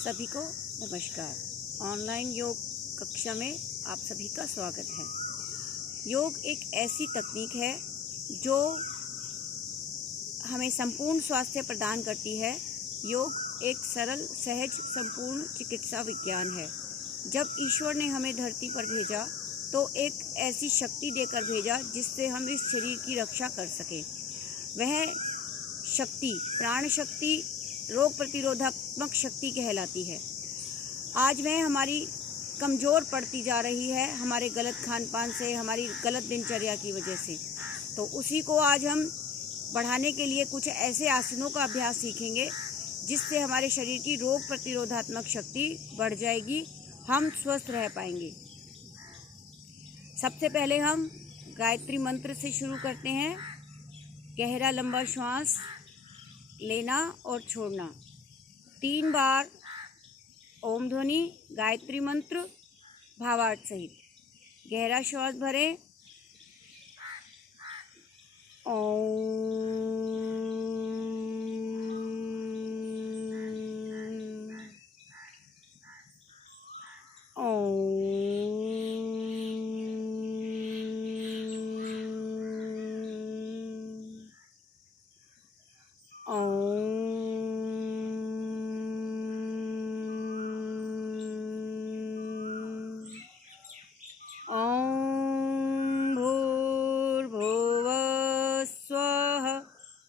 सभी को नमस्कार। ऑनलाइन योग कक्षा में आप सभी का स्वागत है। योग एक ऐसी तकनीक है जो हमें संपूर्ण स्वास्थ्य प्रदान करती है। योग एक सरल, सहज, संपूर्ण चिकित्सा विज्ञान है। जब ईश्वर ने हमें धरती पर भेजा तो एक ऐसी शक्ति देकर भेजा जिससे हम इस शरीर की रक्षा कर सकें। वह शक्ति प्राण शक्ति, रोग प्रतिरोधात्मक शक्ति कहलाती है। आज वह हमारी कमज़ोर पड़ती जा रही है, हमारे गलत खान पान से, हमारी गलत दिनचर्या की वजह से। तो उसी को आज हम बढ़ाने के लिए कुछ ऐसे आसनों का अभ्यास सीखेंगे जिससे हमारे शरीर की रोग प्रतिरोधात्मक शक्ति बढ़ जाएगी, हम स्वस्थ रह पाएंगे। सबसे पहले हम गायत्री मंत्र से शुरू करते हैं। गहरा लंबा श्वास लेना और छोड़ना। 3 बार ओम ध्वनि गायत्री मंत्र भावार्थ सहित। गहरा श्वास भरें। ओम।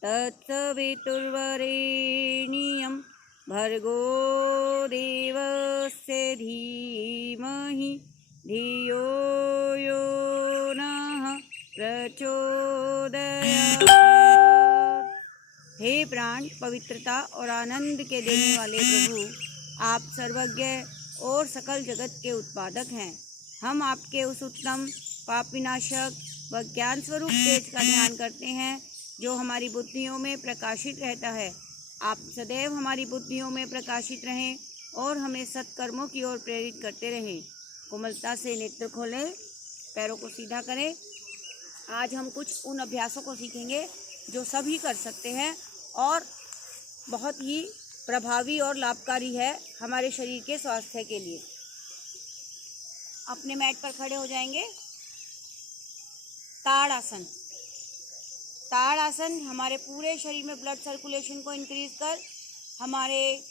तत्सवितुर्वरेण्यं भर्गो देवस्य धीमहि धियो यो नः प्रचोदयात्। हे प्राण, पवित्रता और आनंद के देने वाले प्रभु, आप सर्वज्ञ और सकल जगत के उत्पादक हैं। हम आपके उस उत्तम पाप विनाशक व ज्ञान स्वरूप तेज का ध्यान करते हैं जो हमारी बुद्धियों में प्रकाशित रहता है। आप सदैव हमारी बुद्धियों में प्रकाशित रहें और हमें सत्कर्मों की ओर प्रेरित करते रहें। कोमलता से नेत्र खोलें, पैरों को सीधा करें। आज हम कुछ उन अभ्यासों को सीखेंगे जो सभी कर सकते हैं और बहुत ही प्रभावी और लाभकारी है हमारे शरीर के स्वास्थ्य के लिए। अपने मैट पर खड़े हो जाएंगे। ताड़ आसन। ताड़ आसन हमारे पूरे शरीर में ब्लड सर्कुलेशन को इंक्रीज कर हमारे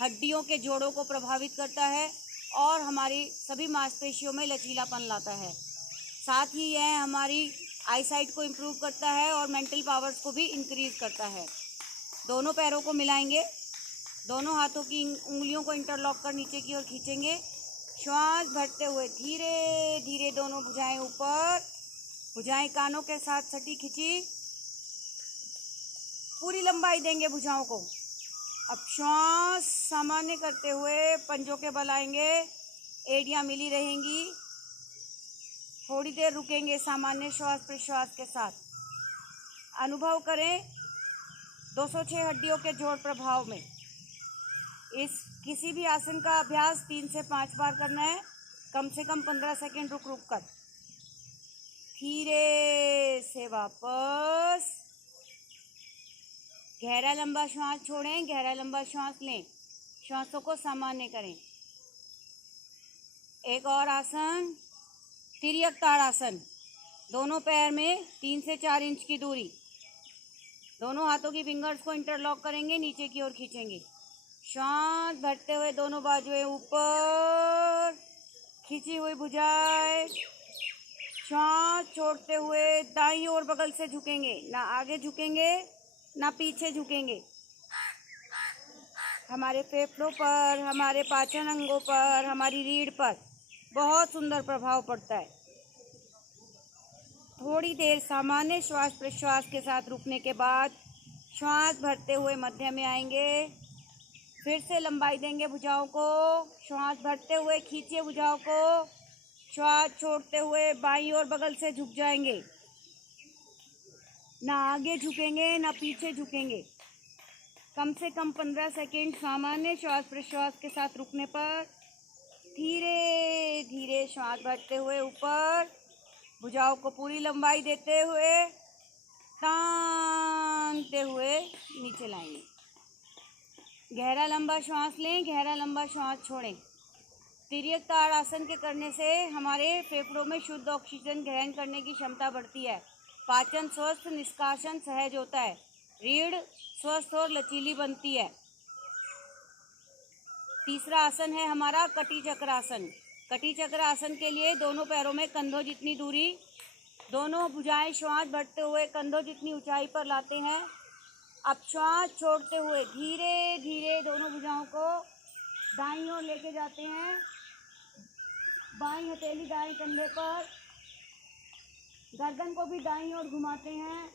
हड्डियों के जोड़ों को प्रभावित करता है और हमारी सभी मांसपेशियों में लचीलापन लाता है। साथ ही यह हमारी आईसाइट को इम्प्रूव करता है और मेंटल पावर्स को भी इंक्रीज करता है। दोनों पैरों को मिलाएंगे, दोनों हाथों की उंगलियों को इंटरलॉक कर नीचे की ओर खींचेंगे। श्वास भरते हुए धीरे धीरे दोनों भुजाएं ऊपर, भुजाएं कानों के साथ सटी खिंची, पूरी लंबाई देंगे भुजाओं को। अब श्वास सामान्य करते हुए पंजों के बल आएंगे, एड़ियां मिली रहेंगी। थोड़ी देर रुकेंगे सामान्य श्वास प्रश्वास के साथ। अनुभव करें 206 हड्डियों के जोड़ प्रभाव में। इस किसी भी आसन का अभ्यास 3 से 5 बार करना है, कम से कम 15 सेकंड रुक रुक कर। धीरे से वापस। गहरा लंबा श्वास छोड़ें, गहरा लंबा श्वास लें। श्वासों को सामान्य करें। एक और आसन, तिर्यक ताड़ासन। दोनों पैर में 3 से 4 इंच की दूरी। दोनों हाथों की फिंगर्स को इंटरलॉक करेंगे, नीचे की ओर खींचेंगे। श्वास भरते हुए दोनों बाजुएं ऊपर, खींची हुई भुजाएं। श्वास छोड़ते हुए दाईं ओर बगल से झुकेंगे, ना आगे झुकेंगे ना पीछे झुकेंगे। हमारे फेफड़ों पर, हमारे पाचन अंगों पर, हमारी रीढ़ पर बहुत सुंदर प्रभाव पड़ता है। थोड़ी देर सामान्य श्वास प्रश्वास के साथ रुकने के बाद श्वास भरते हुए मध्य में आएंगे। फिर से लंबाई देंगे भुजाओं को। श्वास भरते हुए खींचिए भुजाओं को। श्वास छोड़ते हुए बाईं ओर बगल से झुक जाएंगे, ना आगे झुकेंगे ना पीछे झुकेंगे। कम से कम 15 सेकंड सामान्य श्वास प्रश्वास के साथ रुकने पर धीरे धीरे श्वास भरते हुए ऊपर, भुजाओं को पूरी लंबाई देते हुए तानते हुए नीचे लाएंगे। गहरा लंबा श्वास लें, गहरा लंबा श्वास छोड़ें। तिर्यक ताड़ आसन के करने से हमारे फेफड़ों में शुद्ध ऑक्सीजन ग्रहण करने की क्षमता बढ़ती है। पाचन स्वस्थ, निष्कासन सहज होता है। रीढ़ स्वस्थ और लचीली बनती है। तीसरा आसन है हमारा कटी चक्र आसन। कटी चक्र आसन के लिए दोनों पैरों में कंधों जितनी दूरी, दोनों भुजाएं श्वास भरते हुए कंधों जितनी ऊंचाई पर लाते हैं। अब श्वास छोड़ते हुए धीरे धीरे दोनों भुजाओं को दाईं ओर लेके जाते हैं। बाईं हथेली दाएं कंधे पर, गर्दन को भी दाईं ओर घुमाते हैं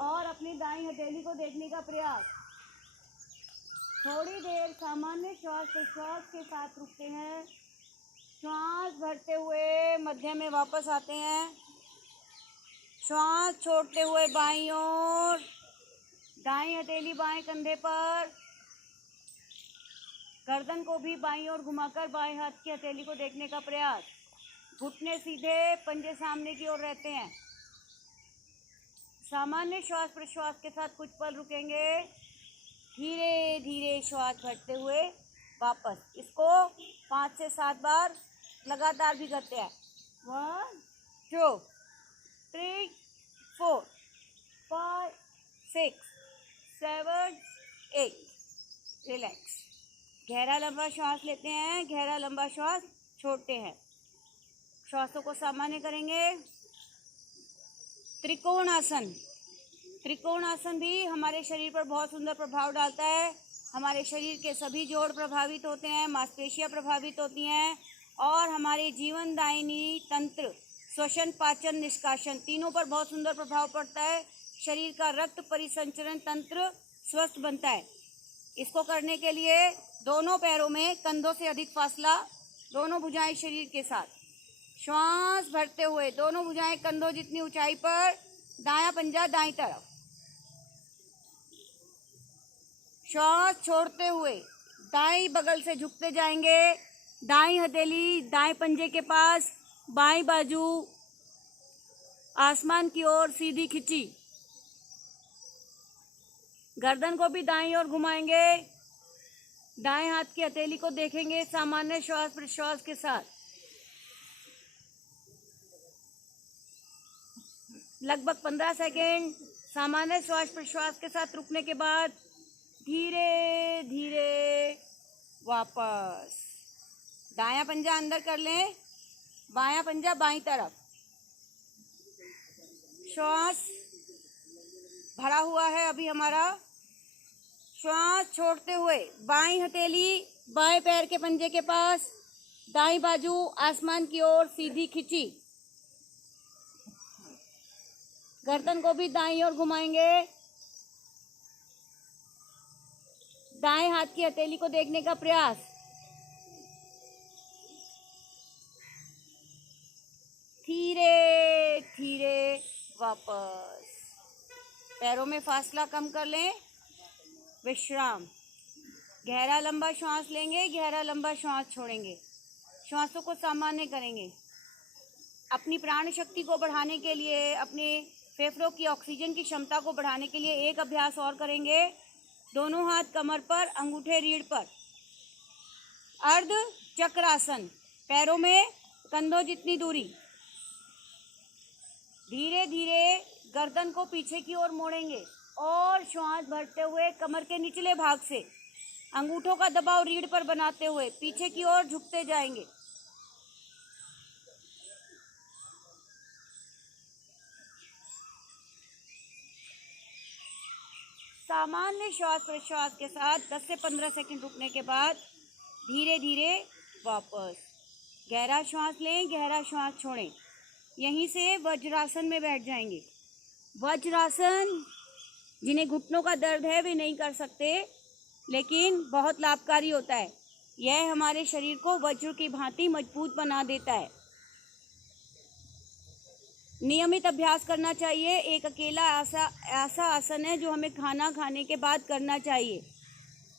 और अपनी दाईं हथेली को देखने का प्रयास। थोड़ी देर सामान्य श्वास प्रश्वास के साथ रुकते हैं। श्वास भरते हुए मध्य में वापस आते हैं। श्वास छोड़ते हुए बाईं ओर, दाईं हथेली बाएं कंधे पर, गर्दन को भी बाईं ओर घुमाकर बाएं हाथ की हथेली को देखने का प्रयास। घुटने सीधे, पंजे सामने की ओर रहते हैं। सामान्य श्वास प्रश्वास के साथ कुछ पल रुकेंगे। धीरे धीरे श्वास भरते हुए वापस। इसको 5 से 7 बार लगातार भी करते हैं। 1 2 3 4 5 6 7 8। रिलैक्स। गहरा लंबा श्वास लेते हैं, गहरा लंबा श्वास छोड़ते हैं। श्वासों को सामान्य करेंगे। त्रिकोण आसन। त्रिकोण आसन भी हमारे शरीर पर बहुत सुंदर प्रभाव डालता है। हमारे शरीर के सभी जोड़ प्रभावित होते हैं, मांसपेशियां प्रभावित होती हैं और हमारे जीवनदायिनी तंत्र, श्वसन, पाचन, निष्कासन तीनों पर बहुत सुंदर प्रभाव पड़ता है। शरीर का रक्त परिसंचरण तंत्र स्वस्थ बनता है। इसको करने के लिए दोनों पैरों में कंधों से अधिक फासला, दोनों भुजाएं शरीर के साथ। श्वास भरते हुए दोनों भुजाएं कंधों जितनी ऊंचाई पर, दायां पंजा दाईं तरफ। श्वास छोड़ते हुए दाईं बगल से झुकते जाएंगे। दाईं हथेली दाएं पंजे के पास, बाईं बाजू आसमान की ओर सीधी खिंची। गर्दन को भी दाईं ओर घुमाएंगे। दाएं हाथ की हथेली को देखेंगे सामान्य श्वास प्रश्वास के साथ। लगभग 15 सेकेंड सामान्य श्वास प्रश्वास के साथ रुकने के बाद धीरे धीरे वापस। दायां पंजा अंदर कर लें, बायां पंजा बाईं तरफ। श्वास भरा हुआ है अभी हमारा। श्वास छोड़ते हुए बाईं हथेली बाएं पैर के पंजे के पास, दाईं बाजू आसमान की ओर सीधी खिंची। गर्दन को भी दाईं ओर घुमाएंगे। दाएं हाथ की हथेली को देखने का प्रयास। धीरे धीरे वापस। पैरों में फासला कम कर लें। विश्राम। गहरा लंबा श्वास लेंगे, गहरा लंबा श्वास छोड़ेंगे। श्वासों को सामान्य करेंगे। अपनी प्राण शक्ति को बढ़ाने के लिए, अपने फेफड़ों की ऑक्सीजन की क्षमता को बढ़ाने के लिए एक अभ्यास और करेंगे। दोनों हाथ कमर पर, अंगूठे रीढ़ पर। अर्ध चक्रासन। पैरों में कंधों जितनी दूरी। धीरे धीरे गर्दन को पीछे की ओर मोड़ेंगे और श्वास भरते हुए कमर के निचले भाग से अंगूठों का दबाव रीढ़ पर बनाते हुए पीछे की ओर झुकते जाएंगे। सामान्य श्वास प्रश्वास के साथ 10 से 15 सेकंड रुकने के बाद धीरे धीरे वापस। गहरा श्वास लें, गहरा श्वास छोड़ें। यहीं से वज्रासन में बैठ जाएंगे। वज्रासन जिन्हें घुटनों का दर्द है वे नहीं कर सकते, लेकिन बहुत लाभकारी होता है। यह हमारे शरीर को वज्र की भांति मजबूत बना देता है। नियमित अभ्यास करना चाहिए। एक अकेला ऐसा आसन है जो हमें खाना खाने के बाद करना चाहिए,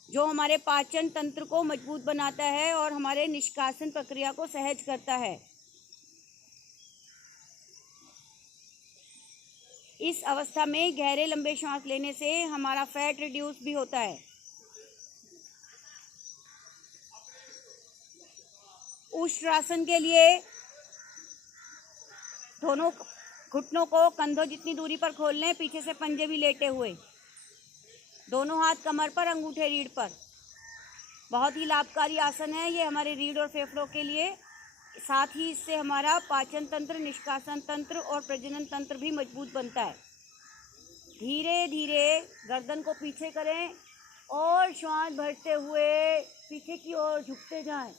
जो हमारे पाचन तंत्र को मजबूत बनाता है और हमारे निष्कासन प्रक्रिया को सहज करता है। इस अवस्था में गहरे लंबे श्वास लेने से हमारा फैट रिड्यूस भी होता है। उष्ट्रासन के लिए दोनों घुटनों को कंधों जितनी दूरी पर खोल लें, पीछे से पंजे भी लेटे हुए, दोनों हाथ कमर पर, अंगूठे रीढ़ पर। बहुत ही लाभकारी आसन है ये हमारे रीढ़ और फेफड़ों के लिए। साथ ही इससे हमारा पाचन तंत्र, निष्कासन तंत्र और प्रजनन तंत्र भी मजबूत बनता है। धीरे धीरे गर्दन को पीछे करें और श्वास भरते हुए पीछे की ओर झुकते जाएं।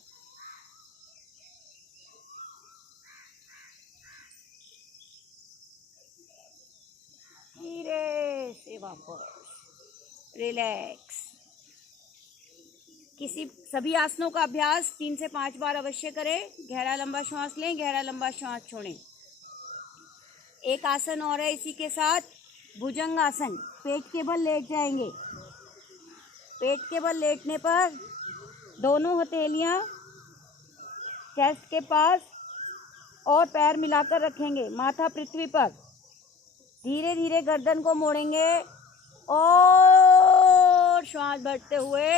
धीरे से वापस रिलैक्स। सभी आसनों का अभ्यास 3 से 5 बार अवश्य करें। गहरा लंबा श्वास लें, गहरा लंबा श्वास छोड़ें। एक आसन और है इसी के साथ, भुजंग आसन। पेट के बल लेट जाएंगे। पेट के बल लेटने पर दोनों हथेलियां चेस्ट के पास और पैर मिलाकर रखेंगे, माथा पृथ्वी पर। धीरे धीरे गर्दन को मोड़ेंगे और श्वास भरते हुए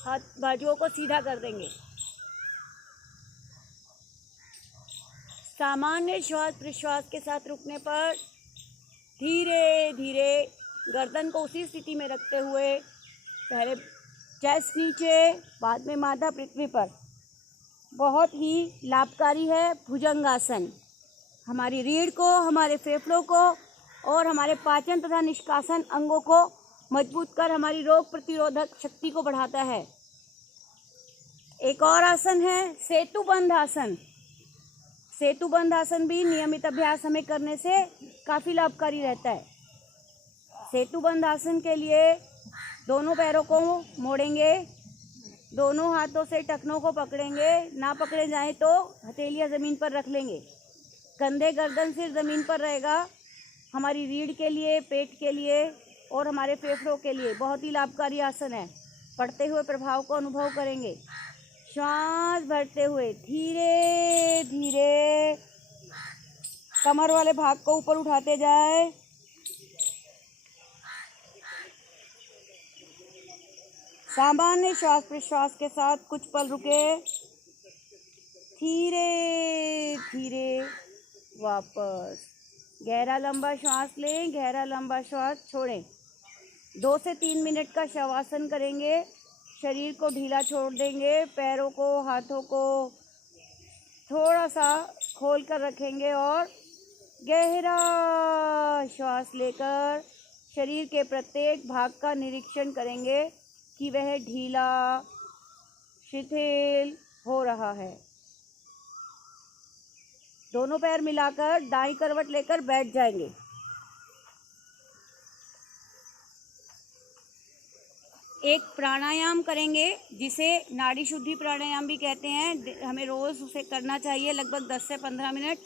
हाथ बाजुओं को सीधा कर देंगे। सामान्य श्वास प्रश्वास के साथ रुकने पर धीरे धीरे गर्दन को उसी स्थिति में रखते हुए पहले चेस्ट नीचे, बाद में माथा पृथ्वी पर। बहुत ही लाभकारी है भुजंगासन। हमारी रीढ़ को, हमारे फेफड़ों को और हमारे पाचन तथा निष्कासन अंगों को मजबूत कर हमारी रोग प्रतिरोधक शक्ति को बढ़ाता है। एक और आसन है सेतुबंध आसन। सेतुबंध आसन भी नियमित अभ्यास हमें करने से काफ़ी लाभकारी रहता है। सेतुबंध आसन के लिए दोनों पैरों को मोड़ेंगे, दोनों हाथों से टखनों को पकड़ेंगे, ना पकड़े जाएं तो हथेलियां ज़मीन पर रख लेंगे। कंधे, गर्दन, सिर ज़मीन पर रहेगा। हमारी रीढ़ के लिए, पेट के लिए और हमारे फेफड़ों के लिए बहुत ही लाभकारी आसन है। पढ़ते हुए प्रभाव को अनुभव करेंगे। श्वास भरते हुए धीरे धीरे कमर वाले भाग को ऊपर उठाते जाए। सामान्य श्वास प्रश्वास के साथ कुछ पल रुके। धीरे धीरे वापस गहरा लंबा श्वास लें, गहरा लंबा श्वास छोड़ें। 2 से 3 मिनट का शवासन करेंगे। शरीर को ढीला छोड़ देंगे, पैरों को, हाथों को थोड़ा सा खोल कर रखेंगे और गहरा श्वास लेकर शरीर के प्रत्येक भाग का निरीक्षण करेंगे कि वह ढीला, शिथिल हो रहा है। दोनों पैर मिलाकर दाईं करवट लेकर बैठ जाएंगे। एक प्राणायाम करेंगे जिसे नाड़ी शुद्धि प्राणायाम भी कहते हैं। हमें रोज़ उसे करना चाहिए, लगभग 10 से 15 मिनट।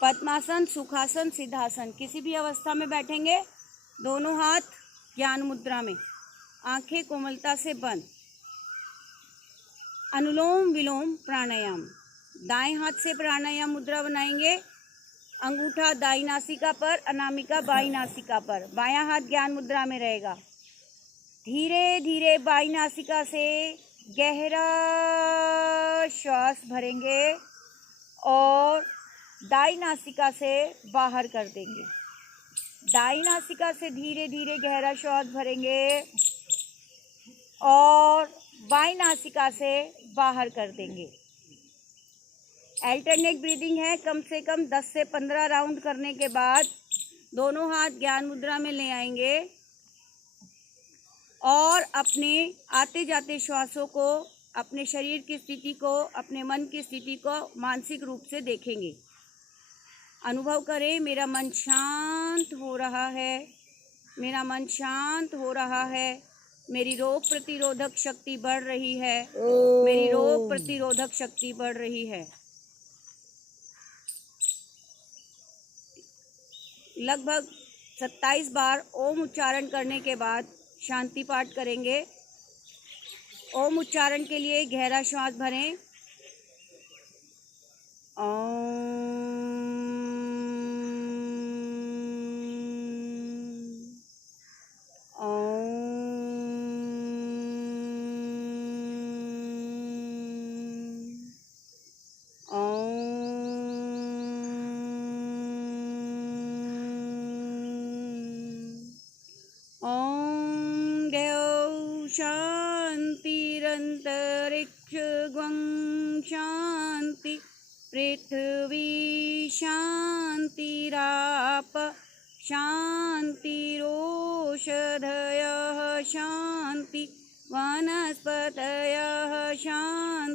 पद्मासन, सुखासन, सिद्धासन, किसी भी अवस्था में बैठेंगे। दोनों हाथ ज्ञान मुद्रा में, आंखें कोमलता से बंद। अनुलोम विलोम प्राणायाम। दाएं हाथ से प्राणायाम मुद्रा बनाएंगे। अंगूठा दाईं नासिका पर, अनामिका बाईं नासिका पर। बायां हाथ ज्ञान मुद्रा में रहेगा। धीरे धीरे बाईं नासिका से गहरा श्वास भरेंगे और दाईं नासिका से बाहर कर देंगे। दाईं नासिका से धीरे धीरे गहरा श्वास भरेंगे और बाईं नासिका से बाहर कर देंगे। अल्टरनेट ब्रीदिंग है। कम से कम 10 से 15 राउंड करने के बाद दोनों हाथ ज्ञान मुद्रा में ले आएंगे और अपने आते जाते श्वासों को, अपने शरीर की स्थिति को, अपने मन की स्थिति को मानसिक रूप से देखेंगे। अनुभव करें, मेरा मन शांत हो रहा है, मेरा मन शांत हो रहा है, मेरी रोग प्रतिरोधक शक्ति बढ़ रही है, मेरी रोग प्रतिरोधक शक्ति बढ़ रही है। लगभग 27 बार ओम उच्चारण करने के बाद शांति पाठ करेंगे। ओम उच्चारण के लिए गहरा श्वास भरें।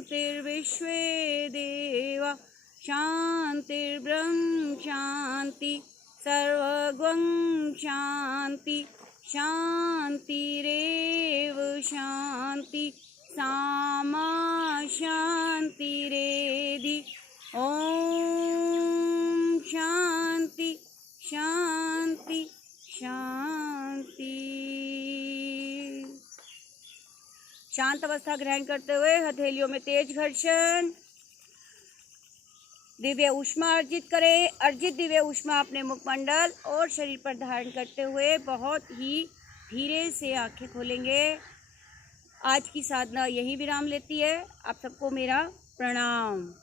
शान्तिर्विश्वे देवा शान्तिर्ब्रह्म शान्ति सर्वगं शान्ति शान्तिरेव शान्ति सामा शान्तिरेधि ॐ शान्ति शान्ति शान्ति। शांत अवस्था ग्रहण करते हुए हथेलियों में तेज घर्षण, दिव्य ऊष्मा अर्जित करें। अर्जित दिव्य ऊष्मा अपने मुखमंडल और शरीर पर धारण करते हुए बहुत ही धीरे से आंखें खोलेंगे। आज की साधना यही विराम लेती है। आप सबको मेरा प्रणाम।